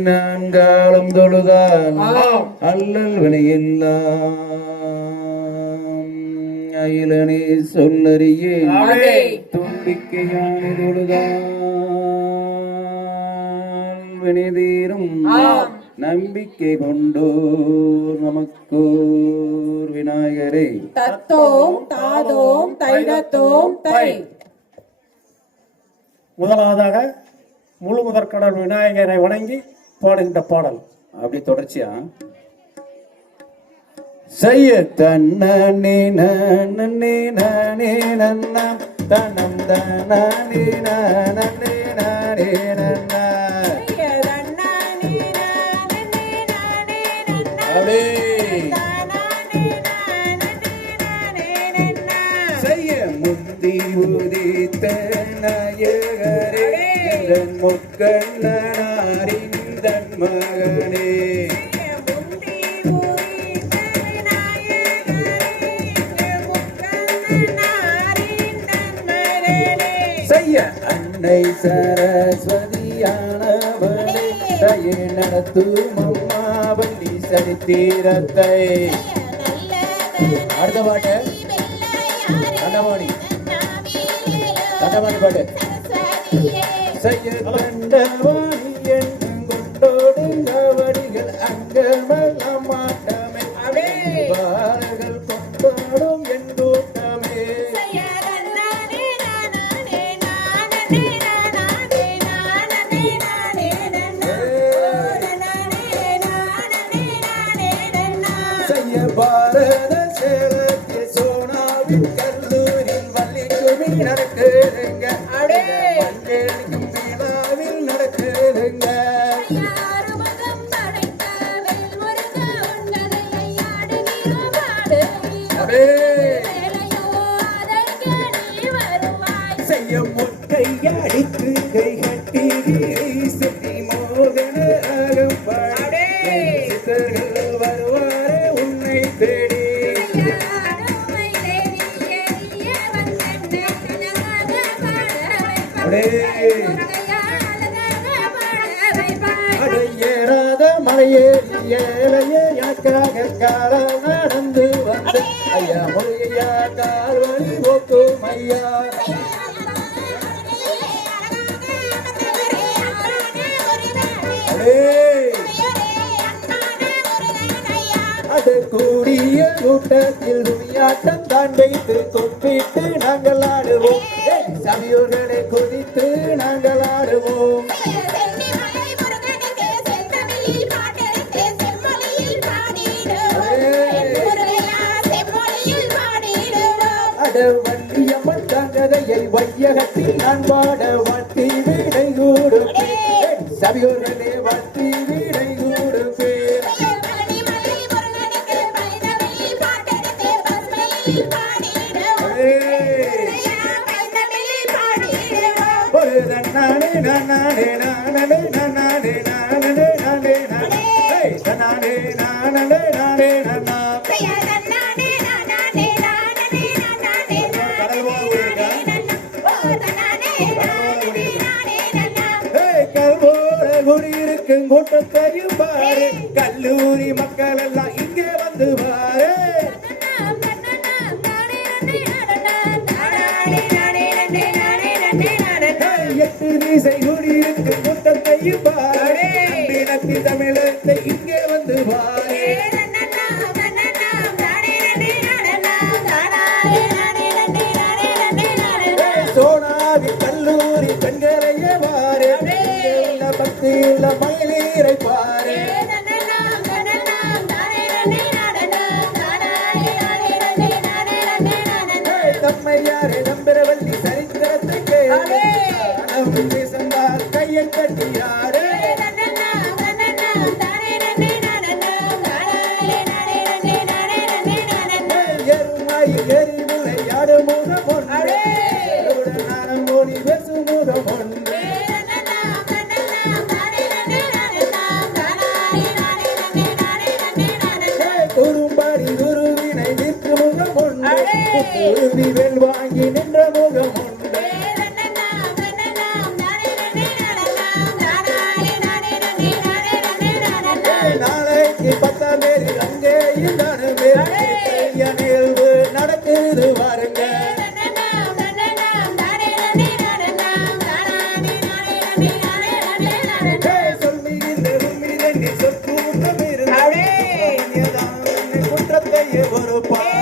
நான்காலம் தொழுகால் ஆம். அல்லல் வினையெல்லாம் அயிலனே சொல்லறியே. தும்பிக்கையானி தொழுகால் வினைதீரும். நம்பிக்கை கொண்டோர் நமக்கோர் விநாயகரே தத்தோம் தாதோம் தைரத்தோம் தை முதலாவதாக முழு முதற்கடல் விநாயகரை வணங்கி பாடுகின்ற பாடல் அப்படி தொடர்ச்சியா செய்ய தன்னே நன்னே நானே நன்னா தனம் தனே நானே நானே நன்னா செய்ய முந்தி உதித்த இதன் முக்கண்ணனாரின் தன் மகனே செய்ய அன்னை சரஸ்வதியானவளே. தயை நடத்தும் அம்மாவல்லி சரித்திரத்தை. அடுத்த பாட்டு. தண்டவாணி தண்டவாணி பாட்டு தண்டவாணி என்னும் கொண்டோடுங்க வடிகள் அங்கமெல்லாம் மாட்டமே பார்கள் கொண்டாடும் என் கூட்டமே. செய்ய பாரத சோனாவின் கல்லூரில் வள்ளிக்குமி நடக்குதுங்க சித்தி மோகன அகம்பாடே சித்தர்கள் வருவாரே உன்னை தேடி அடையேறாத மலையேறி ஏழையே யாக்காக காலம் நடந்து வந்த ஐயா மொழியா கால்வழி போக்கும் ஐயா. அது கூடிய கூட்டத்தில் துணியாட்டம் தான் வைத்து தொப்பிட்டு நாங்கள் ஆடுவோம். ஏய், சபையோர்களை குறித்து நாங்கள் ஆடுவோம். வண்டியம்மன் தங்கதையை வையகத்தில் நான் பாட வாட்டி வீடை கூடுப்பேன் சபையோர்களே கல்லூரி மக்கள் வீசை குடியிருக்கும் கூட்டத்தையும் பாரு. அன்பினத்தி தமிழத்தை இங்கே வந்து பாரு. ஏய், வெல் வாங்கி நின்ற முகம் ஒரு பா